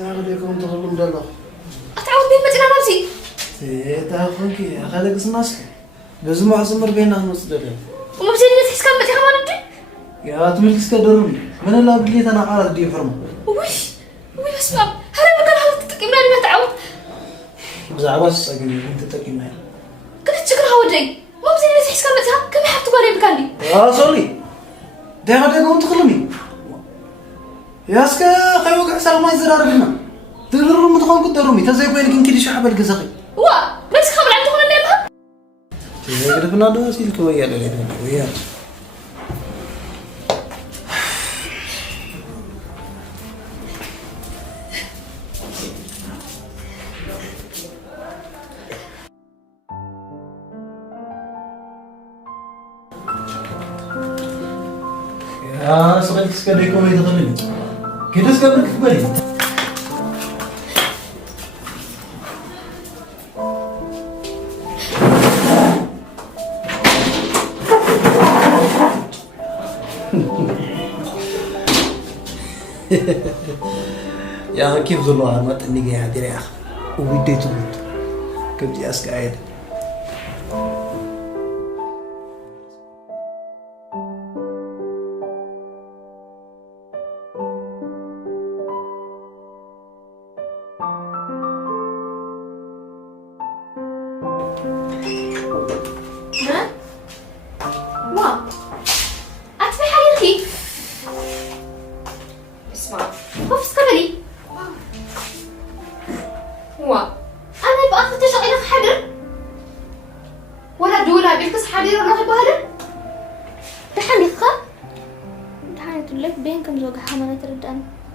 عليكم تغلون دلو أتعود بين مجنى نفسي تاخذك خليك سناس بس ما أسمر بيننا نصدقين وما بتجي تحس كم مجنى ما ندري يا تملك كدرني من اللي بقيت أنا عارف دي فرما وش بس باب هذا مكان هذا تتكلم ما تعود بزعباس أقول أنت تكلم معي كنت تشكرها ودي ما بتجي تحس كم مجنى كم حب تقولي بكاني يا صلي ده هذا قوم تخلمي يا سكا خيوك حساب ما يزرع ربنا تقدر ما تكون قدرمي تزاي وين كده شو حبل جزاقي وا بس خبر عن تقول النبها تقدر بنادو سيلك ويا لا ويا يا سقيت سكديكم يدخلني كده سكبرك كبري يا كيف ظلوا ما تنيجي يا دير يا أخي وبديت تموت كنت أسكع عيد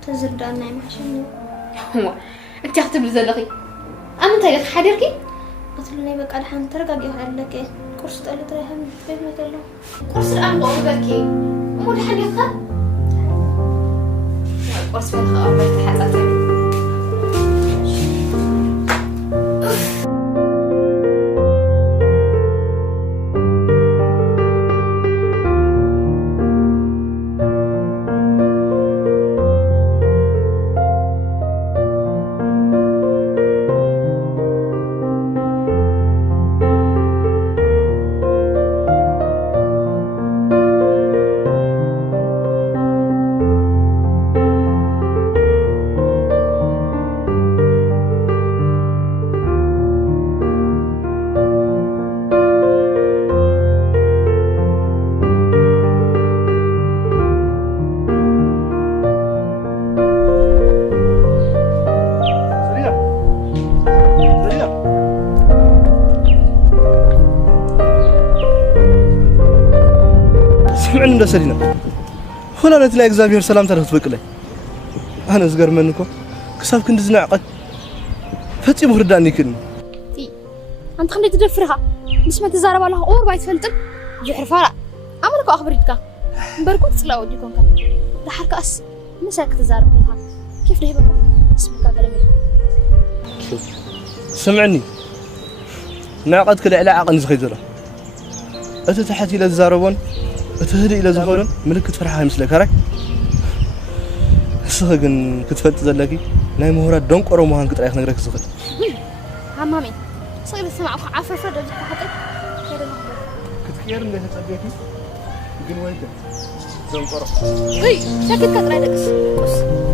تزردنا معشان هو أنت أختي بزلقي أما أنت لك حدركي قلت له بقى الحين ترجع يقول لك إيه كورس قال ترى هم بيت ما قال له كورس الآن قوي بكي مو الحين يخا كورس في الخبر بتحدث عند سرينا هنا نتلاقي زابير سلام ترى تفك لي أنا صغر منكم كسب كنت زناقة فتي مهرداني كن أنت خلني تدفرها بس ما تزارب على أور بايت فلتن يعرفها أمرك أخبرتك بركوت سلا وديكم كان لحرك أس مساك تزارب لها كيف ده بقى اسمك قلمي سمعني ناقد كده على عقل زخيدرة أتتحتي إلى الزاربون أتهدي إلى زخورن ملكت فرحة مثلك هراك سهجن كتفلت زلكي ناي مهورات دونك أرو مهان كتريخ نغرك زخد عمامي صغير سمع عفر فرد حقك كتخير من هذا تبيكي يمكن وين دونك أرو هي ساكت كتريدك بس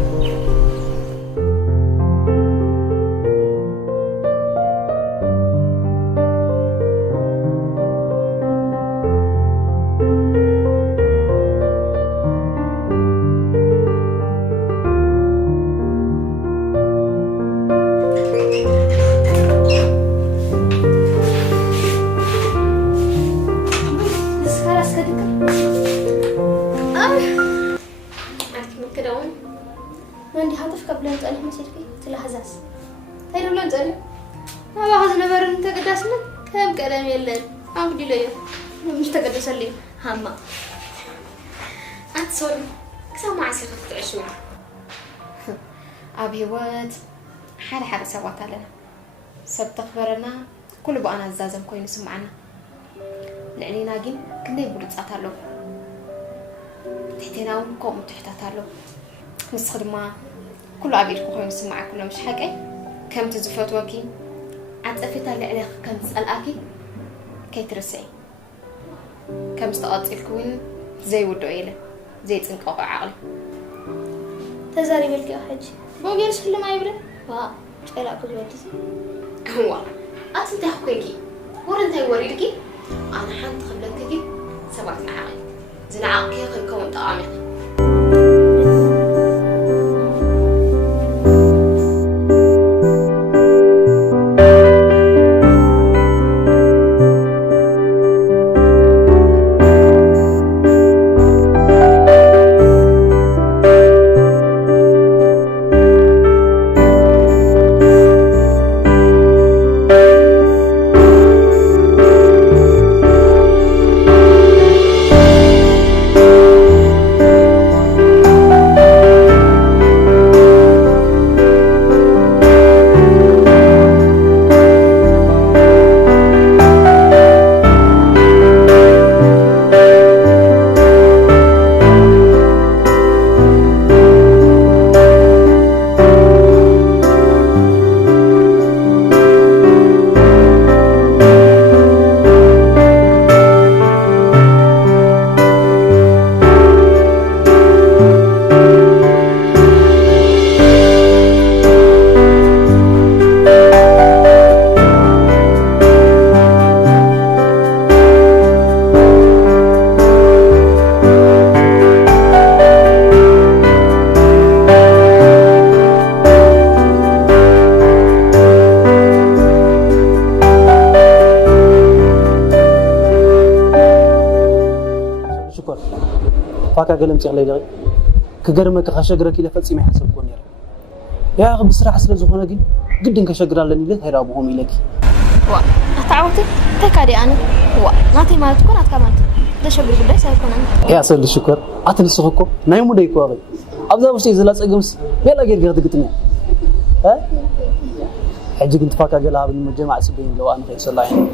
هما أتصور كسر مع سيرة تعيشون أبي واد حال سوات لنا سب تخبرنا كل بقى الزازم كوين سمعنا لأني ناجين كنا يقولوا تساتلو تحتنا وكم تحتاتلو نسخد ما كل عبيركم خوين سمعكم لو مش حاجة كم تزفت وكي عطفت على عليك كم تسألكي كي ترسي كم استقاط الكوين زي ودو إله زي تنقطع عقلي تزاري بالك حج بوغيرش كل ما يبرد وا شيلا كل ودي هو أنت تحكيكي ورنتي وريدكي أنا حنت خبلتكي سبعت معاي زنعاق كي كون طعامي فاكا قلم تغلي لغي كقرمك خشجرك إلى فتسي ما يحسب كون يرى يا أخي بسرعة سلا زخونة جي جدا كشجرة لني له هير أبوهم إليك وا أتعودت تكادي أنا وا ناتي ما تكون أتكملت ده شغل بدي سايكون أنا يا أصل الشكر أتني السخكو نايم ودي كواغي أبدا وش يزلات أجمس يلا غير غير تقتني ها حجي كنت فاكا قلها بالمجمع سبين لو أنا خيس الله يعني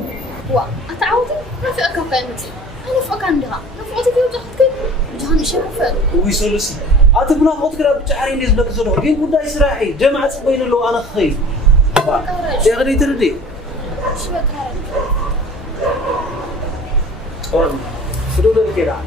وا أتعودت ما في أكل كائنتي أنا في أكل عندها نفوتك وجهتك جهان شيء مفعل ويسولس أتبنا خذ كرا بتعرين يزلك زلوا جين قد إسرائيل جماعة سبين لو أنا خيس يا غني تردي شو كارن أول فدول الكرا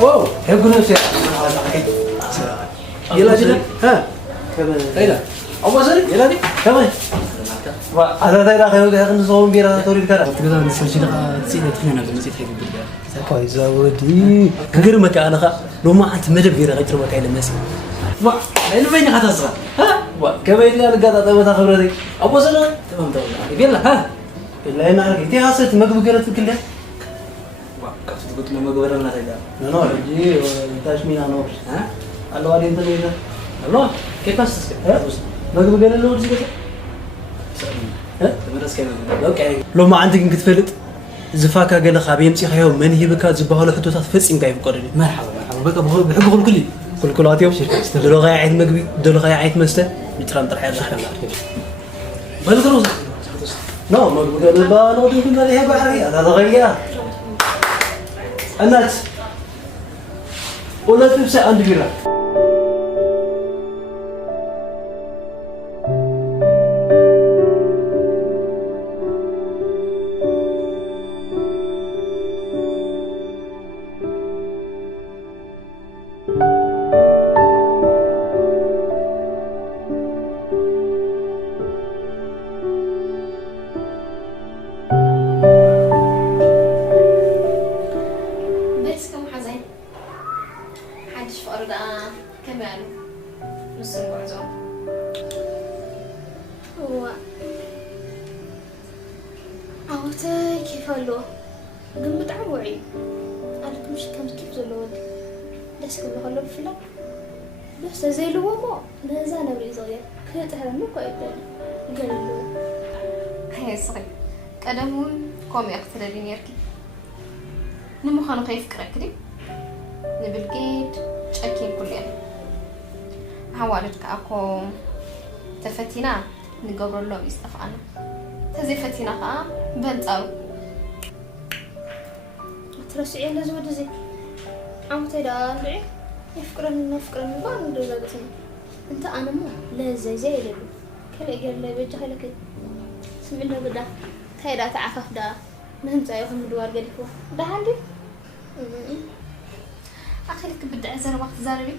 واو يقولون سير يلا جدا ها كذا أول زين يلا دي كمان هذا ده راح يقول هذا نصوم بيرا توري كذا تقدر نسوي لها تسيني تخلينا بنسيت هيك بالله كويس زودي كغير مكان أنا لو ما أنت مدب بيرا غير مكان المسي ما إنه بيني خاطر ها كمان لا لقطة تبغى خبرتي أول زين تمام تمام يلا ها يلا هنا أنتي حاسة ما قبل كده كله كنت قلت ما قبل ولا تيجا نو جي تاش مين أنا ها الله عليه أنت ليه الله كيف أسسك ما قبل كده لو رجع ها تمرس كيف اوكي لو ما عندك انك تفلت زفاكا قال لك ابي يمسي خيو من هي بك زبهله حدوثات فصيم قايف قرني مرحبا بقى بحب كل كل عطيهم شركه دلو غايعت مغبي دلو غايعت مسته مترام طرح يا صاحبي بلغروز نو ما قال با لو دي كنا ليه بحري هذا غيا الناس ولا تمسى عند بيرا عوتي كيف هلو قم بتعب وعي قالك مش كم كيف زلوا بس كل هلو بفلا بس زي لو ما نزانا بريزايا كنت هرمو قايدل قالوا هي صغير قدمون كوم يقتل دينيركي نمو خانو كيف كركدي نبلقيت أكيد كل يوم هوالدك أكو تفتينا نقبر له يستفعنا تزي فتينا خا بنتاو ترسي إيه لازم تزي عم تدا لعي يفكرن بان ندوزا قسم انت أنا مو لا زي لبو كلا يقال لي بيجا خيلك سمع له بدا تيدا تعفف دا نهنزا يوهم دوار قديفو دا عندي أخي لك بدأ أزار وقت زاربي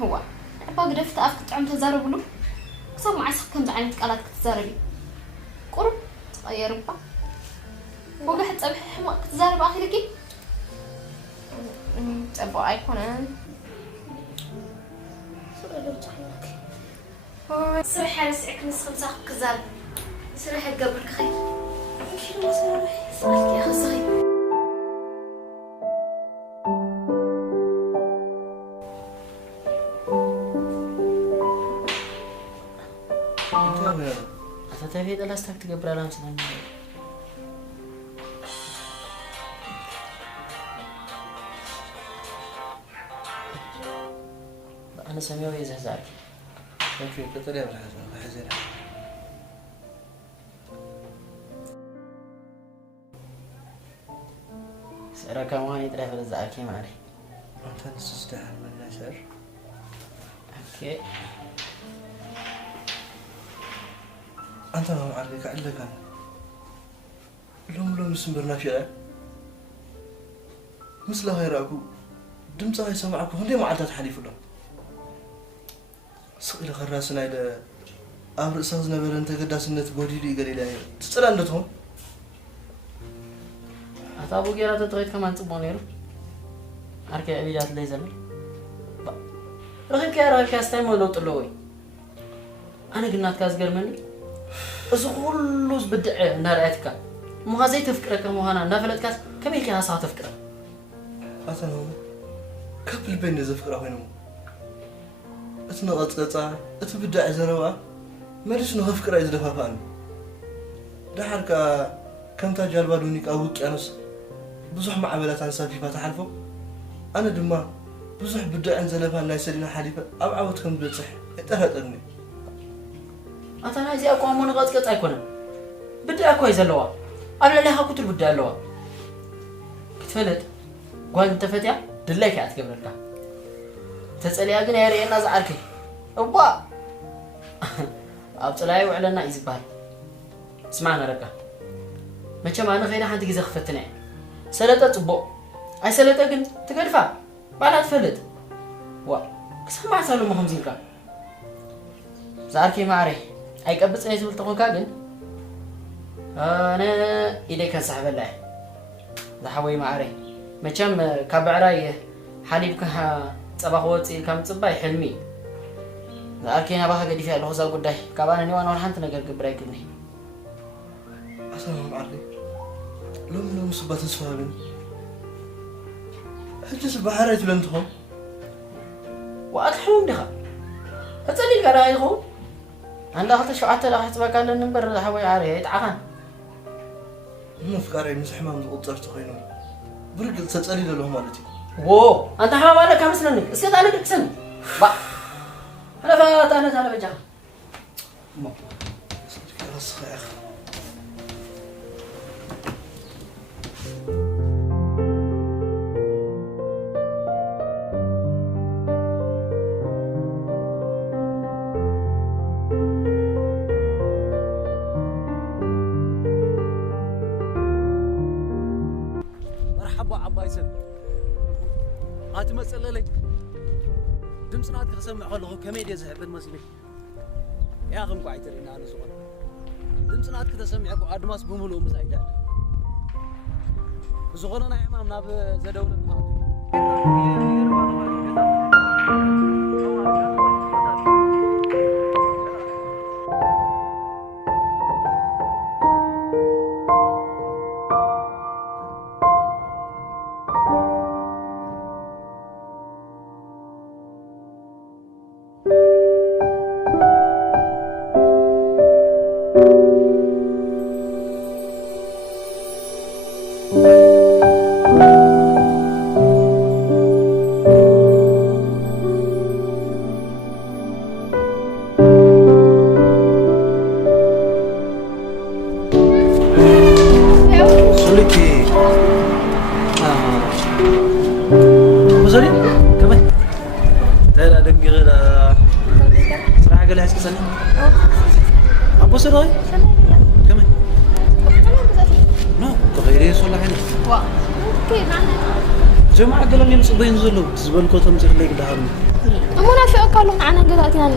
هو أبا قدفت أفكت عم تزارب له كسب مع سخ كم زعلت قالت كتزاربي قرب تغير بقى وقحت صبح حماق تزارب أخي لكي تبقى أيقونان سؤال وجهك سرح على سعك نسخن ساق كزارب سرح قبلك خير كيلو ما سرح صحيح يا أخي صغير تبي ده لاستك تقبل على مثلاً أنا سميه يزهزك في بطريقة بحزن سعره كم واحد يدري في الزعاكي معري أنت نستعمل من نشر أوكي أنت ما عليك إلا كان لوم سمبرنا فيها مثل غير أبو دمت غير سمعكم هندي ما عدت حليف له سئل خراسنا إلى أمر سازنا برنت قداس النت بودي قليلا تسأل عندهم أتابو جيرا تتغير كمان تبونيرو أركي أبيجات لي زميل رغم كيرا الكاستايم ولو طلوي أنا قلنا كاس قرمني بس كلوس بدع ناريتك مو هذي تفكرك مو هنا نافلت كاس كم يكي هاسا تفكر أتنو كابل بين زفكر هنا أتنو أتقطع أتبدع زروا ما ليش نفكر إذا دفعان ده حركة كم تجعل بالونيك أوك أنس بزح معاملات عن سافي فتح الفو أنا دما بزح بدع عن زلفان لا يسلنا حليفة أو عودكم بتصح اتهتني أتنا زي أقوى من غاز قطع يكون بدأ كويس اللوا أنا لها كتر بدأ اللوا كتفلت قال أنت فتيا دلك يا تكبر لك تسألي أجن يا رينا زعركي أبا أبطلعي وعلنا إزبال اسمعنا ركا ما كم أنا خينا حد يجي خفتنا سلطة تبو أي سلطة جن تكرفا بعد تفلت وا كسمع سالو مهم زينكا زعركي معري أي كبس أي سبل تكون كاجن أنا إليك صاحب الله زحوي معري ما كم كبعراي حليب كها صباحوتي كم صباي حلمي زعركي أنا بها قدي فيها الهوزة قداي كابانا نيوان ورحنت نقل قبراي كني أسمع معري لوم صبات سوابين هجس بحريت بلنتهم وأتحوم دخل هتسألي قراي خو عندها خطة شو عتلا راح تبقى لنا نبر حوي عاري يتعقن ما فكري مسح ما مقطر تخينون برجل تسألي له مالتي وو أنت حوالك كم سنك اسكت على دكسن با أنا فات أنا تعال بجاه ما صدق راسخ يا أخي أتمثل دمسنا تسمع والله كميديا زهبن مسلي يا أخي مقعد ترينا أنا صغير دمسنا تسمع أكو أدماس بملو مسايدة صغيرنا يا إمام ناب زدولة بصلي بصلي كمان لا دقي غير صراحة قال لي حسك سنة أبو سراي كمان نو تغيري صلى حالي وا كيف معنا جماعة قالوا لي مصبين زلوا تزبل كوتهم زي اللي قدام أمونا في أقل معنا قضاءتنا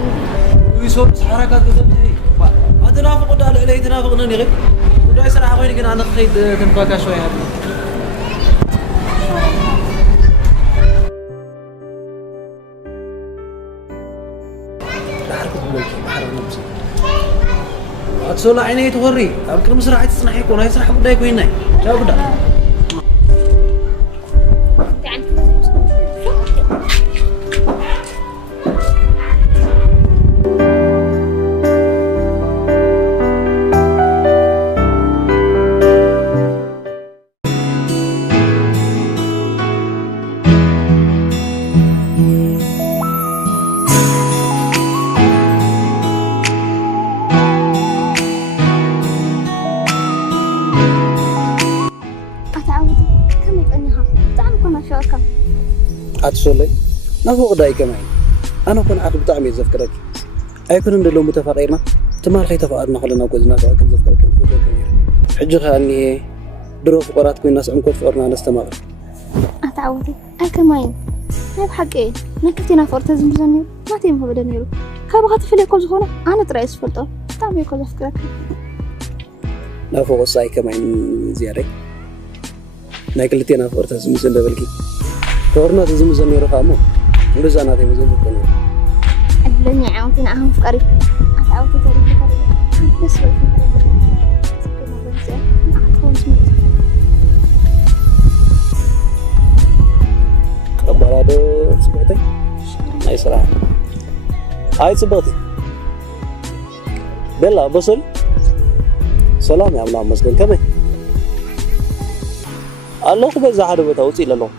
ويسوي حركات قدامي هذا نافق وده على تنافقنا نغيب وده صراحة غير كنا أنا خيد تنفاكا شوية هذا أتصل عيني توري أبكر مسرح تصنعي كون هاي صراحة بدأ يكون هنا جاوب بدأ أتصلي نفوق داي كمان أنا كون عقب طعمي زفكرك أيكون ندلو متفقيرنا تمال خي تفقدنا خلنا كوزنا كن زفكرك حجها أني درو فقرات كوين ناس عمكوت فقرنا نستمر أتعودي أي كمان ما بحق نكتينا فرصة زمزمني ما تيم بدنا نيرو كابغات في لي كوز هنا أنا تريس فلتو طعمي كوز زفكرك نفوق الصاي كمان زيادة ناكلتينا فرصة زمزم ببلكي فورنا تزمزم يروح أمو بس أنا تيم زمزم كنير أدلني عاوتين أهم فقري أتعودي تاريخ فقري بس في كبرادو سبوتي أي صراحة هاي سبوتي بلا بصل سلام يا عملا مسلم كمي الله خبز زحر بتوصي لله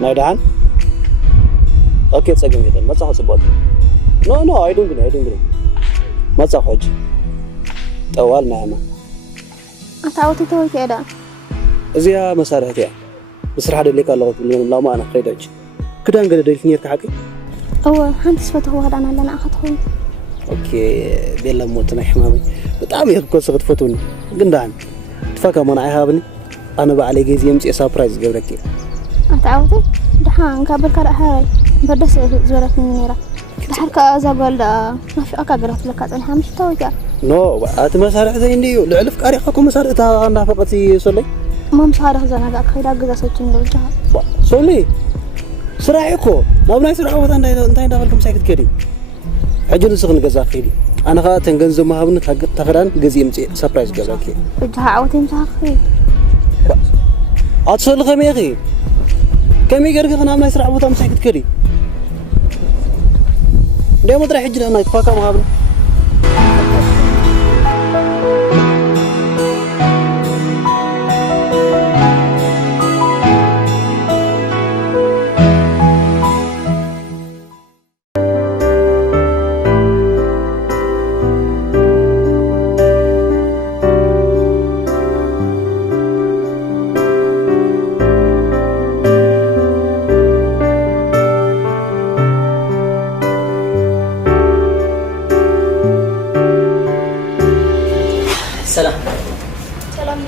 نايدان اوكي تسجم يدن ما تصح سبوتي نو I don't agree ما تصح حج طوال نعمة أتعودي توي كده زيها مسارحتي بس راح أدلك الله كلهم لا ما أنا خيدج كده أنقدر أدلك نير كحكي أول هندس فتح واحد أنا اللي أنا أخذه أوكي بيلا موتنا حمامي بتعم يخكو سقط فتوني قندان تفاكر من عهابني أنا بعلي جيزي يمسي سابرايز جبركي أتعودي دحان قبل كده هاي بدس زورك من نيرة دحرك أزابل ما في أكبرت لك أنا مش توي كده نو أنت مسارح زي إندي لعلف كاري أكو مسارح تها أنا فقطي صلي ما مسارح زنا ذاك خير أجزاء سوتشين للجهة صلي سرعيكو ما بناي سرعة وثان ده دخلكم ساكت كريم عجل سخن جزاء خيري أنا خا تنجنزو ما هبنا تغران جزء يمشي سبرايز جزاكي الجهة عودي مساخ خير أتصل خمي أخي كم يقرق خنا بناي سرعة وثان ساكت كريم ده ما ترى حجر أنا يتفاكر ما هبنا سلام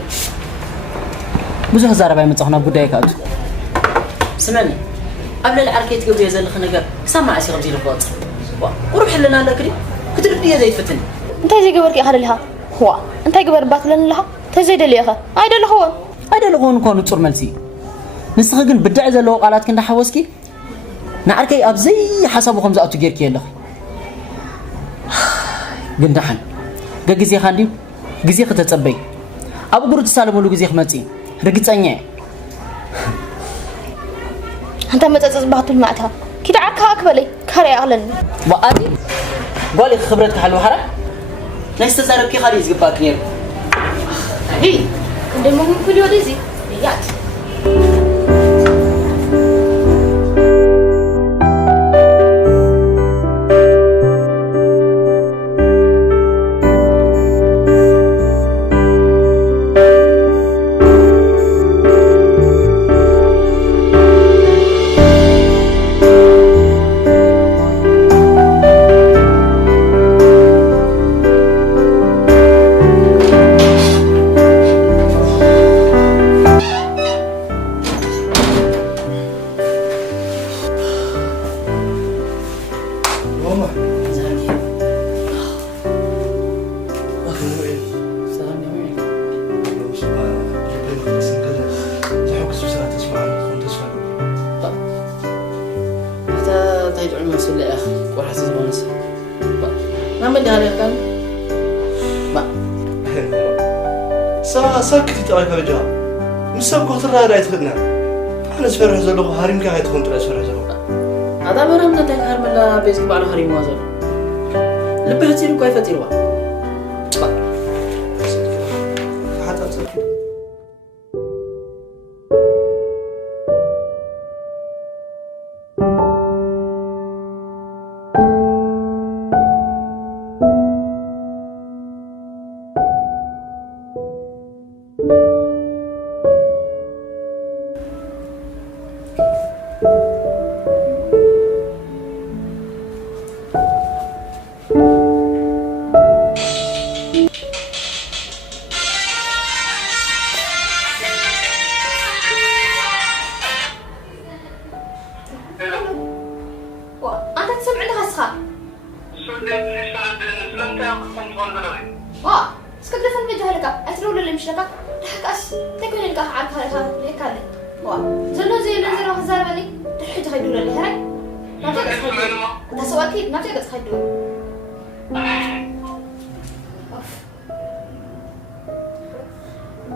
بزح زاربا يمصحنا بداي كاتو سمعني قبل العركه تقبل يزلخ نجر سمع اسي خبزي لفوت وروح لنا لكري كتردي زي فتن انت زي قبرك اخر لها هو انت قبر باتلن لها تزيد ليها ايدل هو ايدل هو نكون تصور ملسي نسخ ግን بدع زلو قالات كندا حوسكي نعركي اب زي حسابو خمزه اتو غيرك يلخ غندحن غزي خاندي غزي ከተጸበይ ኣብ ጉሩ ተሳለሙሉ غزي خمصي رغصኛ انت متصص باطل معتها كده عكا اكبلي كاري اغلن وادي قولي خبرتك حلو حرا ناس تزاربكي خالي يزقباك نير هي عندما هم كل يوم يزي يات يدعو ما سل يا أخي وراح تزغونس نعمل هذا كان ما ساكت تراك وجهها مسبق ترى رايت خدنا أنا سفرح زلقو هاريم كان يدخل ترى سفرح زلقو هذا مرة من تكهر من لا بيسك بعد هاريم وازل لبه تيرو كيف تيروا حتى تصدق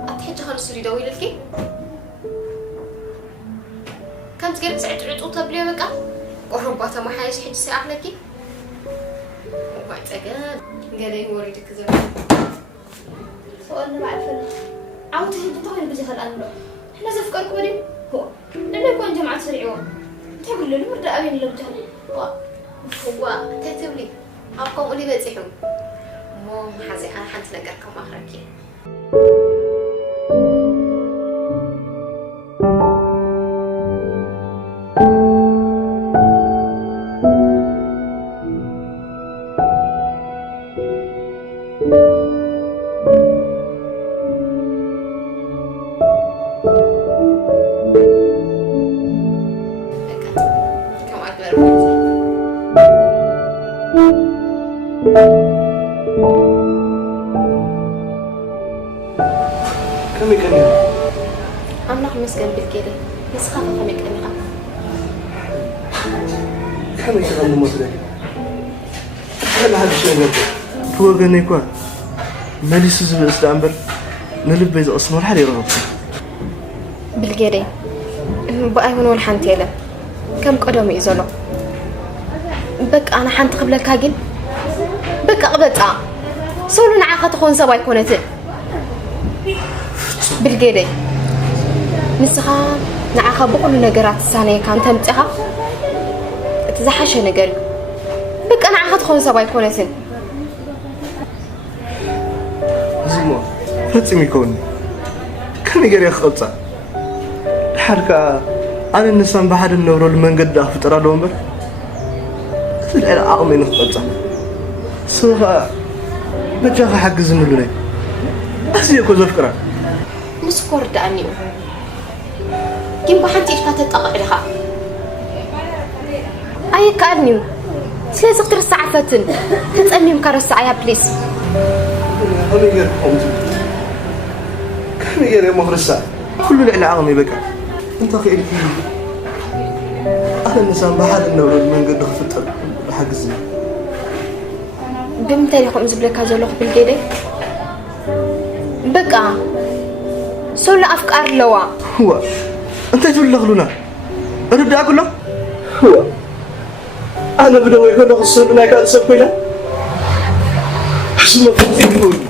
أتحج خلص ريدة ويلكي كم تقول ساعة عطو تبليه بقى قرباتها ما حايش حج ساعة لكي وبعد أجان قال لي هو ريدك زمان سؤالنا بعد فل عاود تهدي طاقة بجهة الآن إحنا زفكر كبري هو لأنه يكون جماعة سريعون تقول له مرة أبين اللي بجهة هو تكتب لي أبقى أولي بزيحو مو حزي أنا حنت نقركم أخركي كم يكني؟ أنا خمس جنب الكيري بس خاف خمك أنا كم يكني مصري؟ أنا هذا الشيء نقول هو قال نيكوا مالي سوز بالإسلامبر نلب بيز أصلا الحري رغب بالكيري بقى هون والحنتي له كم قدامي إزاله بك أنا حنت قبلك هاجن بك أقبض سولنا عاقة تكون سوا يكونتين بالجيري نسخة نعاقة بقول نجارات السنة كان تمتها تزحش نجاري بك أنا عاقة تكون سوا يكونتين زمو فتمي كوني كم يجري خلصة الحركة أنا النسان بحد النور اللي قد أفتر لهم بر تدعي العقمي نخلصة سوها بجاها حق زملوني أسيكو زفكرة مسكور دانيو كم بحنتي إيش تتقع لها أي كأنيو سلازم ترسع فتن تسألني مكرسع يا بليس كم يجري مهرسة كل العالم يبقى انت خير فيه أهل النسان بحد النور من قد خفتر حق الزين بمتى يخم زبلك هذا اللوخ بالجيدة بقى سول أفكار لوا هو أنت تقول لغلنا أنا بدي أقول له هو أنا بدي أقول له الصور بناك أنسب كله اسمه فيك